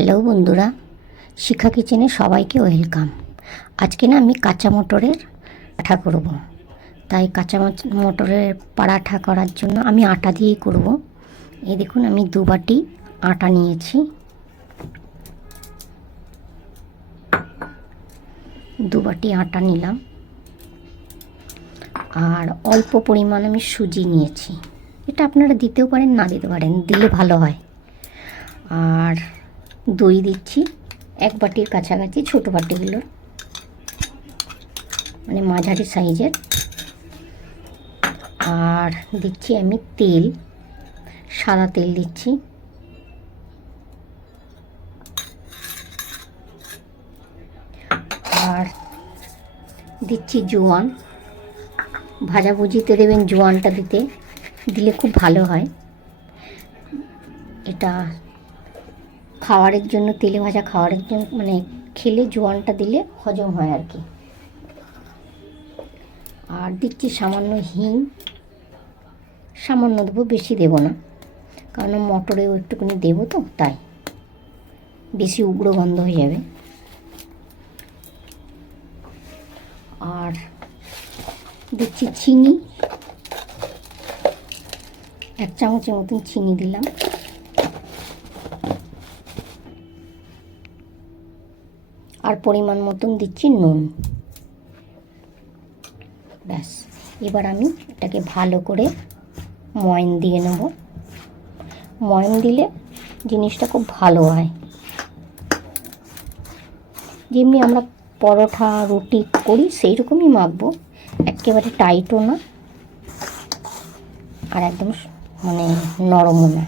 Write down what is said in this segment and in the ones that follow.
Hello বন্ধুরা, শিখা কিচেনে সবাইকে ওয়েলকাম। আজকে না আমি কাঁচা মটরের পাঠা করব। তাই কাঁচা মটরের পরাঠা করার জন্য আমি আটা দিয়েই করব। এই দেখুন, আমি 2 বাটি আটা নিয়েছি। 2 বাটি আটা নিলাম। আর অল্প পরিমাণ আমি সুজি নিয়েছি। এটা আপনারা দিতেও পারেন, না দিতে পারেন, দিলে ভালো হয়। আর দই দিচ্ছি 1 বাটির কাছাকাছি, ছোটো বাটিগুলো, মানে মাঝারি সাইজের। আর দিচ্ছি আমি তেল, সাদা তেল দিচ্ছি। আর দিচ্ছি জোয়ান। ভাজাভুজিতে দেবেন জোয়ানটা দিলে খুব ভালো হয়। এটা খাওয়ারের জন্য, তেলে ভাজা খাওয়ারের জন্য, মানে খেলে জোয়ানটা দিলে হজম হয় আর কি। আর দিচ্ছি সামান্য হিং, সামান্য দেবো, বেশি দেব না, কারণ মটরেও একটুখানি দেবো তো, তাই বেশি উগ্র গন্ধ হয়ে যাবে। আর দিচ্ছি চিনি, 1 চামচের মতন চিনি দিলাম। আর পরিমাণ মতন দিচ্ছি নুন। ব্যাস, এবার আমি এটাকে ভালো করে ময়ন দিয়ে নেব। ময়ন দিলে জিনিসটা খুব ভালো হয়। যেমনি আমরা পরোটা রুটি করি সেই রকমই মাখবো, একেবারে টাইটও না আর একদম মানে নরমও না।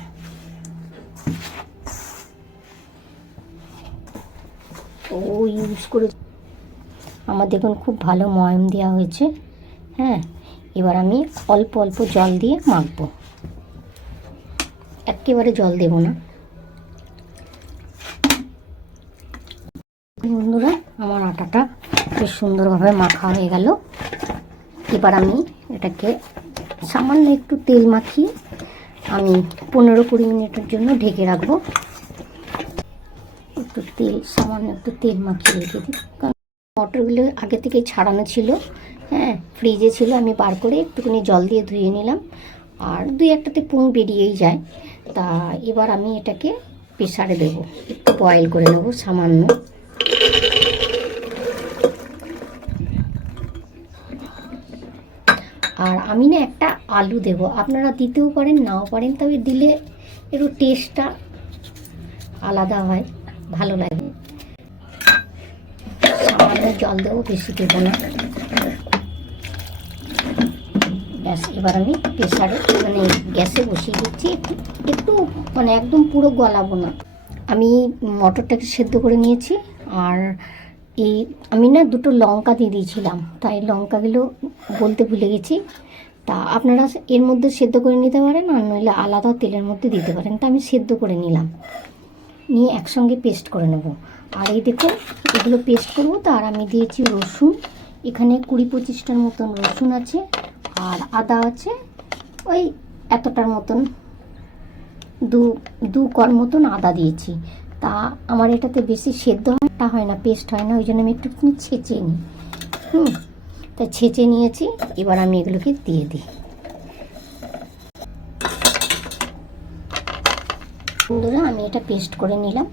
ইউজ করে আমার দেখুন খুব ভালো ময়ম দেওয়া হয়েছে। হ্যাঁ, এবার আমি অল্প অল্প জল দিয়ে মাখবো, একেবারে জল দেব না। বন্ধুরা, আমার আটাটা বেশ সুন্দরভাবে মাখা হয়ে গেল। এবার আমি এটাকে সামান্য একটু তেল মাখিয়ে আমি 15-20 মিনিটের জন্য ঢেকে রাখবো। সামান্য একটু তেল মাখিয়ে রেখে দিই, কারণ মটরগুলো আগে থেকেই ছাড়ানো ছিল। হ্যাঁ, ফ্রিজে ছিল, আমি বার করে একটুখানি জল দিয়ে ধুয়ে নিলাম। আর 2-1টাতে পুং বেরিয়েই যায়। তা এবার আমি এটাকে প্রেসারে দেবো, একটু বয়েল করে নেব সামান্য। আর আমি না একটা আলু দেব, আপনারা দিতেও পারেন, নাও পারেন, তবে দিলে একটু টেস্টটা আলাদা হয়, ভালো লাগে। সামান্য জল দেবো, বেশি দেবো না। ব্যাস, এবার আমি প্রেসারে মানে গ্যাসে বসিয়ে দিচ্ছি। একটু মানে একদম পুরো গলাবো না। আমি মটরটাকে সেদ্ধ করে নিয়েছি। আর আমি না 2টো লঙ্কা দিয়ে দিয়েছিলাম, তাই লঙ্কাগুলো বলতে ভুলে গেছি। তা আপনারা এর মধ্যে সেদ্ধ করে নিতে পারেন, আর নইলে আলাদা তেলের মধ্যে দিতে পারেন। তা আমি সেদ্ধ করে নিলাম, নিয়ে একসঙ্গে পেস্ট করে নেব। আর এই দেখুন, এগুলো পেস্ট করবো। তো আর আমি দিয়েছি রসুন, এখানে 20-25টার মতন রসুন আছে। আর আদা আছে ওই এতটার মতন, দু কর মতন আদা দিয়েছি। তা আমার এটাতে বেশি সেদ্ধ হয় না, পেস্ট হয় না, ওই জন্য আমি একটুখানি ছেঁচে নিই। তা ছেঁচে নিয়েছি। এবার আমি এগুলোকে দিয়ে দিই। বন্ধুরা, আমি এটা পেস্ট করে নিলাম।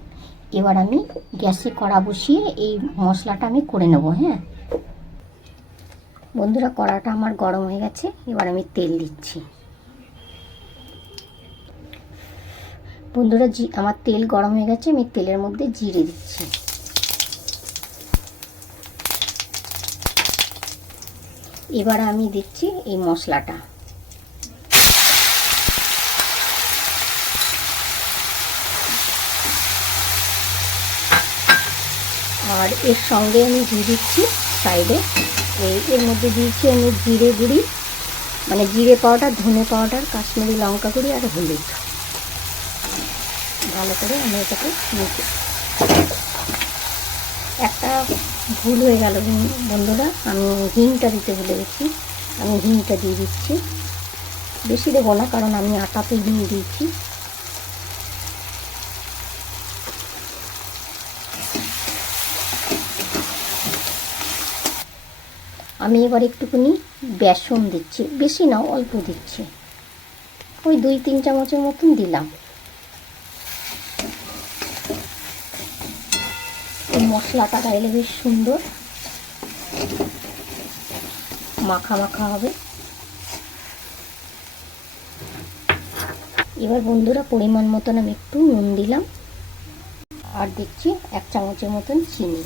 এবার আমি গ্যাসে কড়া বসিয়ে এই মশলাটা আমি করে নেব। হ্যাঁ বন্ধুরা, কড়াটা আমার গরম হয়ে গেছে। এবার আমি তেল দিচ্ছি। বন্ধুরা, আমার তেল গরম হয়ে গেছে, আমি তেলের মধ্যে জিরে দিচ্ছি। এবার আমি দিচ্ছি এই মশলাটা। আর এর সঙ্গে আমি দিয়ে দিচ্ছি সাইডে, এর মধ্যে দিয়েছি আমি জিরে গুঁড়ি, মানে জিরে পাউডার, ধনে পাউডার, কাশ্মীরি লঙ্কা গুঁড়ি আর হলুদ। ভালো করে আমি এটাকে নিচ্ছি। একটা ভুল হয়ে গেল বন্ধুরা, আমি হিংটা দিতে ভুলে গেছি। আমি হিংটা দিয়ে দিচ্ছি, বেশি দেবো না, কারণ আমি আটাতে হিং দিয়েছি। আমি এবার একটুখানি বেসন দিচ্ছি, বেশি না অল্প দিচ্ছি, ওই 2-3 চামচের মতন দিলাম। এই মশলাটা গাইলে বেশ সুন্দর মাখা মাখা হবে। এবার বন্ধুরা পরিমাণ মতন আমি একটু নুন দিলাম, আর দিচ্ছি 1 চামচের মতন চিনি।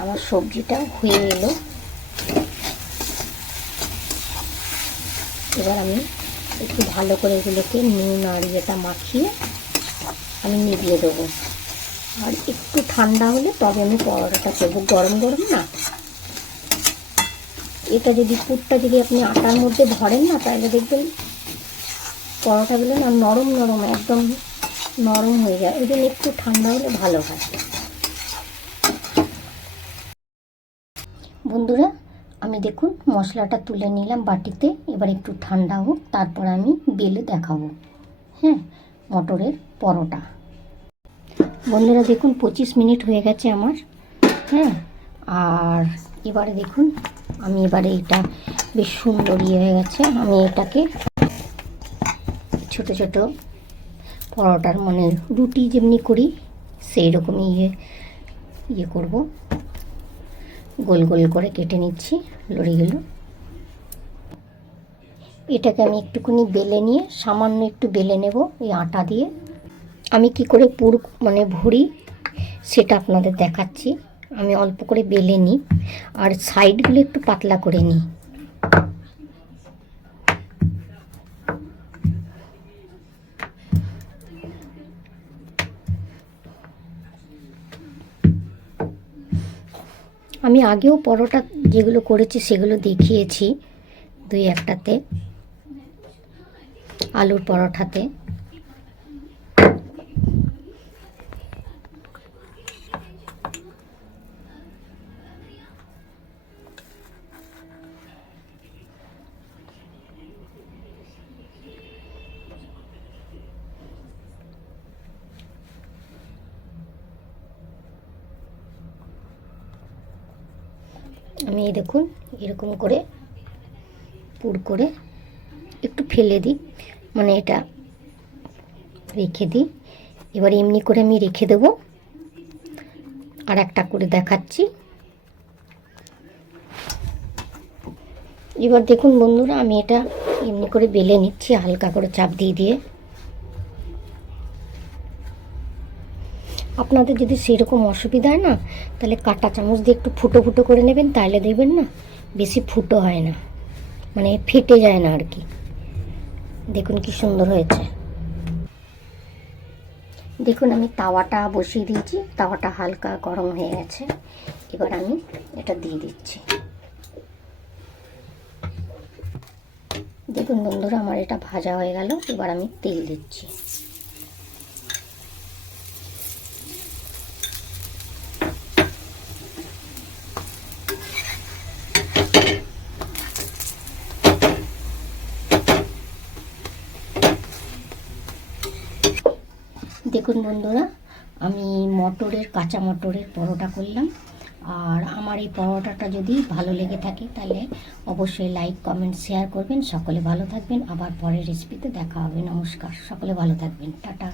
আমার সবজিটা হয়ে এলো। এবার আমি একটু ভালো করে এগুলোকে নুন আর ইয়েটা মাখিয়ে আমি নিভিয়ে দেবো। আর একটু ঠান্ডা হলে তবে আমি পরোটাটা করবো, গরম গরম না। এটা যদি পুরটা যদি আপনি আটার মধ্যে ভরেন না, তাহলে দেখবেন পরোটাগুলো না নরম নরম, একদম নরম হয়ে যায়। ওই জন্য একটু ঠান্ডা হলে ভালো হয়। বন্ধুরা আমি দেখুন মশলাটা তুলে নিলাম বাটিতে। এবার একটু ঠান্ডা হোক, তারপর আমি বেলে দেখাবো। হ্যাঁ, মটরের পরোটা। বন্ধুরা দেখুন 25 মিনিট হয়ে গেছে আমার। হ্যাঁ, আর এবারে দেখুন আমি এবারে এটা বেশ সুন্দর হয়ে গেছে। আমি এটাকে ছোট ছোট পরোটার মানে রুটি যেমনি করি সেই রকমই ইয়ে করব, গোল গোল করে কেটে নিচ্ছি লড়িগুলো। এটাকে আমি একটুখানি বেলে নিয়ে, সামান্য একটু বেলে নেব এই আটা দিয়ে। আমি কি করে পুর মানে ভরি সেটা আপনাদের দেখাচ্ছি। আমি অল্প করে বেলে নিই, আর সাইডগুলো একটু পাতলা করে নিই। আমি আগেও পরোটা যেগুলো করেছি সেগুলো দেখিয়েছি, 2-1টাতে আলুর পরোটাতে। আমি এই দেখুন এরকম করে পুর করে একটু ফেলে দিই, মানে এটা রেখে দিই। এবার এমনি করে আমি রেখে দেবো। আর একটা করে দেখাচ্ছি। এবার দেখুন বন্ধুরা আমি এটা এমনি করে বেলে নিচ্ছি হালকা করে চাপ দিয়ে দিয়ে। আপনাদের যদি সেরকম অসুবিধা হয় না, তাহলে কাঁটা চামচ দিয়ে একটু ফুটো ফুটো করে নেবেন, তাহলে দেখবেন না বেশি ফুটো হয় না, মানে ফেটে যায় না আর কি। দেখুন কি সুন্দর হয়েছে। দেখুন আমি তাওয়াটা বসিয়ে দিয়েছি, তাওয়াটা হালকা গরম হয়ে গেছে। এবার আমি এটা দিয়ে দিচ্ছি। দেখুন বন্ধুরা আমার এটা ভাজা হয়ে গেল। এবার আমি তেল দিচ্ছি। দেখুন বন্ধুরা আমি কাঁচা মটরের পরোটা করলাম। আর আমার এই পরোটাটা যদি ভালো লেগে থাকে তাহলে অবশ্যই লাইক কমেন্ট শেয়ার করবেন। সকলে ভালো থাকবেন। আবার পরের রেসিপিতে দেখা হবে। নমস্কার, সকলে ভালো থাকবেন। টাটা।